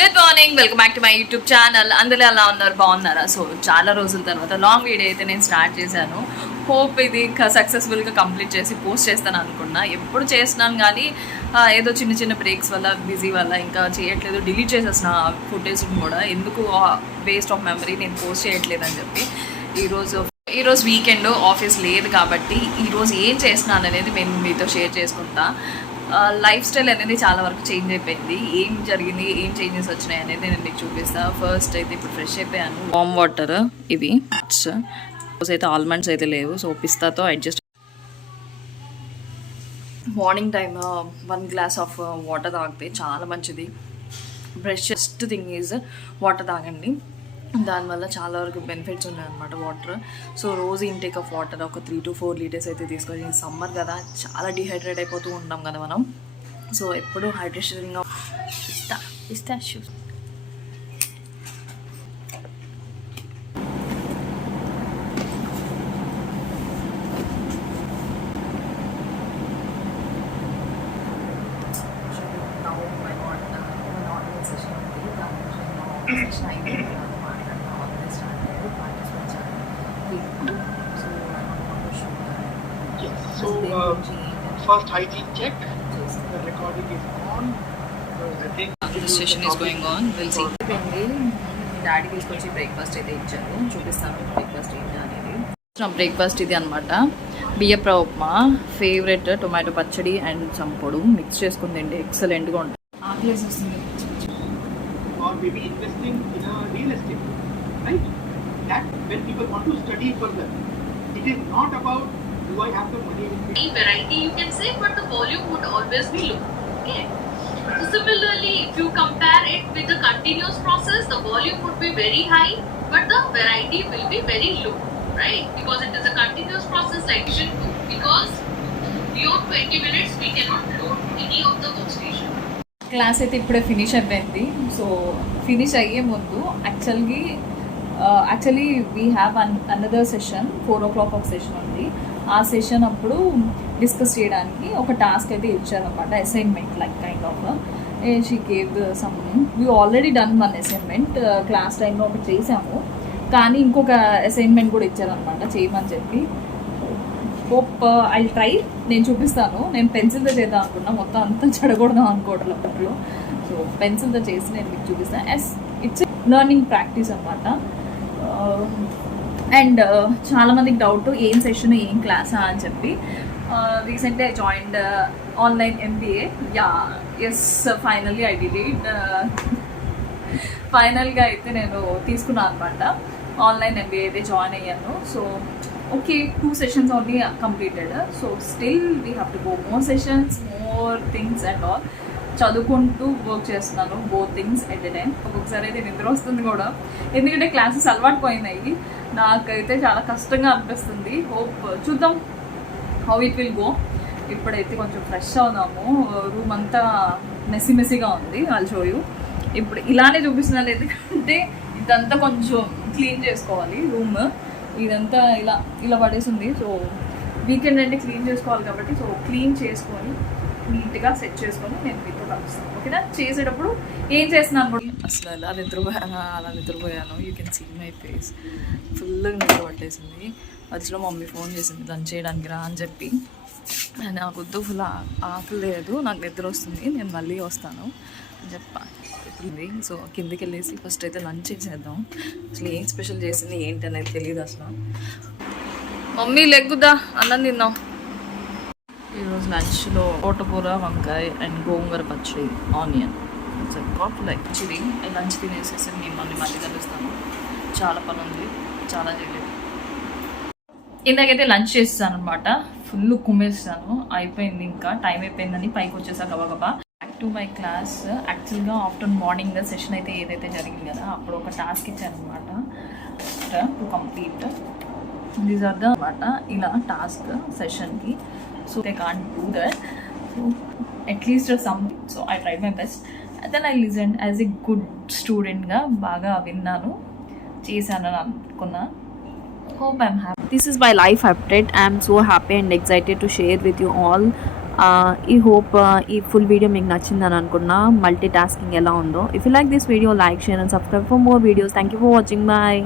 Good morning, welcome back to my YouTube channel. అందరూ ఎలా ఉన్నారు, బాగున్నారా? సో చాలా రోజుల తర్వాత లాంగ్ వీడియో అయితే నేను స్టార్ట్ చేశాను. హోప్ ఇది సక్సెస్ఫుల్గా కంప్లీట్ చేసి పోస్ట్ చేస్తాను అనుకున్నా. ఎప్పుడు చేస్తున్నాను కానీ ఏదో చిన్న చిన్న బ్రేక్స్ వల్ల, బిజీ వల్ల ఇంకా చేయట్లేదు. డిలీట్ చేసేసిన ఫుటేజ్ని కూడా, ఎందుకు వేస్ట్ ఆఫ్ మెమరీ, నేను పోస్ట్ చేయట్లేదు అని చెప్పి. ఈరోజు వీకెండ్, ఆఫీస్ లేదు కాబట్టి ఈరోజు ఏం చేస్తున్నాను అనేది నేను మీతో షేర్ చేసుకుంటా. లైఫ్ స్టైల్ అనేది చాలా వరకు చేంజ్ అయిపోయింది. ఏం జరిగింది, ఏం చేంజెస్ వచ్చినాయి అనేది నేను మీకు చూపిస్తాను. ఫస్ట్ అయితే ఇప్పుడు ఫ్రెష్ అయిపోయాను. వామ్ వాటర్ ఇవి, రోజు అయితే ఆల్మండ్స్ అయితే లేవు, సో పిస్తాతో adjust. Morning time 1 glass of water తాగితే చాలా మంచిది. బెస్ట్ థింగ్ ఈజ్ వాటర్ తాగండి. దానివల్ల చాలా వరకు బెనిఫిట్స్ ఉన్నాయన్నమాట వాటర్. సో రోజు ఇంటేక్ ఆఫ్ వాటర్ ఒక 3 to 4 లీటర్స్ అయితే తీసుకొని, సమ్మర్ కదా చాలా డిహైడ్రేట్ అయిపోతూ ఉంటాం కదా మనం. సో ఎప్పుడు హైడ్రేషన్గా ఇస్తా shoes. First hygiene check. The recording is on. I think the session is going on. We'll see. Daddy తీసుకొచ్చి బ్రేక్ఫాస్ట్ అయితే ఇచ్చారు, చూపిస్తాను బ్రేక్ఫాస్ట్ ఏంటి అనేది. నా బ్రేక్ఫాస్ట్ ఇది అనమాట. బియ్యప్ర ఉప్మా, ఫేవరెట్ టొమాటో పచ్చడి అండ్ చంపొడు మిక్స్ చేసుకుని తింటే ఎక్సలెంట్గా ఉంటుంది. ఆ ప్లేస్ వస్తుంది. or maybe investing in a real estate, right? That when people want to study further, it is not about do I have the money with me. Variety you can say, but the volume would always be low. Okay. So similarly, if you compare it with the continuous process, the volume would be very high, but the variety will be very low, right? Because it is a continuous process like Vision 2. Because beyond 20 minutes, we cannot load any of the workstation. Class అయితే ఇప్పుడే finish అయిపోయింది. So finish అయ్యే ముందు actually we have another session 4 o'clock ఒక session ఉంది. ఆ session అప్పుడు discuss చేయడానికి ఒక టాస్క్ అయితే ఇచ్చారనమాట, assignment like kind of. She gave some, we already done 1 assignment class టైంలో ఒకటి చేసాము, కానీ ఇంకొక అసైన్మెంట్ కూడా ఇచ్చారనమాట చేయమని చెప్పి. హోప్ ఐ ట్రై, నేను చూపిస్తాను. నేను పెన్సిల్తో చేద్దాం అనుకున్నా, మొత్తం అంతా చెడగొడదాం అనుకోవట్లేదు అప్పట్లో. సో పెన్సిల్తో చేసి నేను మీకు చూపిస్తాను. ఇట్స్ లెర్నింగ్ ప్రాక్టీస్ అనమాట. అండ్ చాలామందికి డౌట్ ఏం సెషన్, ఏం క్లాసా అని చెప్పి. Recently I joined online MBA. Yes, finally I did it. ఫైనల్గా అయితే నేను తీసుకున్నాను అనమాట, ఆన్లైన్ MBA అయితే జాయిన్ అయ్యాను. So okay, 2 sessions only completed. So still we have to go more sessions, more things and all. చదువుకుంటూ వర్క్ చేస్తున్నాను, both things at a time. ఒక్కొక్కసారి అయితే నిద్ర వస్తుంది కూడా, ఎందుకంటే క్లాసెస్ అలవాటు పోయినాయి. నాకైతే చాలా కష్టంగా అనిపిస్తుంది. హోప్ చూద్దాం హౌ ఇట్ విల్ గో. ఇప్పుడైతే కొంచెం ఫ్రెష్ అవుదాము. రూమ్ అంతా మెస్సీగా ఉంది. వాళ్ళు షో యూ. ఇప్పుడు ఇలానే చూపిస్తున్నారు, ఎందుకంటే ఇదంతా కొంచెం క్లీన్ చేసుకోవాలి. రూమ్ ఇదంతా ఇలా పడేసింది. సో వీకెండ్ అంటే క్లీన్ చేసుకోవాలి కాబట్టి, సో క్లీన్ చేసుకొని నీట్గా సెట్ చేసుకొని నేను మీతో కలుస్తాను, ఓకేనా? చేసేటప్పుడు ఏం చేస్తున్నాను కూడా అసలు అలా నిద్రపోయాను. You can see my face, ఫుల్గా నిద్ర పట్టేసింది. మధ్యలో మమ్మీ ఫోన్ చేసింది లంచ్ చేయడానికి రా అని చెప్పి. నాకు వద్దు, ఫుల్ ఆకలి లేదు, నాకు నిద్ర వస్తుంది, నేను మళ్ళీ వస్తాను అని చెప్పా. సో కిందికి వెళ్ళేసి ఫస్ట్ అయితే లంచ్ చేసేద్దాం. అసలు ఏం స్పెషల్ చేసింది ఏంటి అనేది తెలియదు అసలు. మమ్మీ లెగ్గుదా, అన్నం తిందాం. ఈరోజు లంచ్లో తోటకూర, వంకాయ అండ్ గోంగూర పచ్చడి, ఆనియన్. లైక్ చిది లంచ్ తినేసేసి నేను మళ్ళీ కలుస్తాను. చాలా పని ఉంది, చాలా చేయలేదు. ఇందాకైతే లంచ్ చేస్తాను అనమాట, ఫుల్ కుమ్మేస్తాను. అయిపోయింది, ఇంకా టైం అయిపోయిందని పైకి వచ్చేసా గబగబా. To my class. యాక్చువల్గా ఆఫ్టర్ మార్నింగ్ సెషన్ అయితే ఏదైతే జరిగింది కదా, అప్పుడు ఒక టాస్క్ ఇచ్చాను అనమాట to complete. These are the అనమాట ఇలా టాస్క్ సెషన్కి. So they can't do that, so at least something. So I tried my best. Then I listen as a good స్టూడెంట్గా బాగా విన్నాను, చేశాను అనుకున్నా. Hope I'm happy. This is my life update. I'm so happy and excited to share with you all ఈ hope ఈ full video మీకు నచ్చిందని అనుకున్నా, మల్టీ టాస్కింగ్ ఎలా ఉందో. If you like this video, like, share and subscribe for more videos. Thank you for watching. Bye.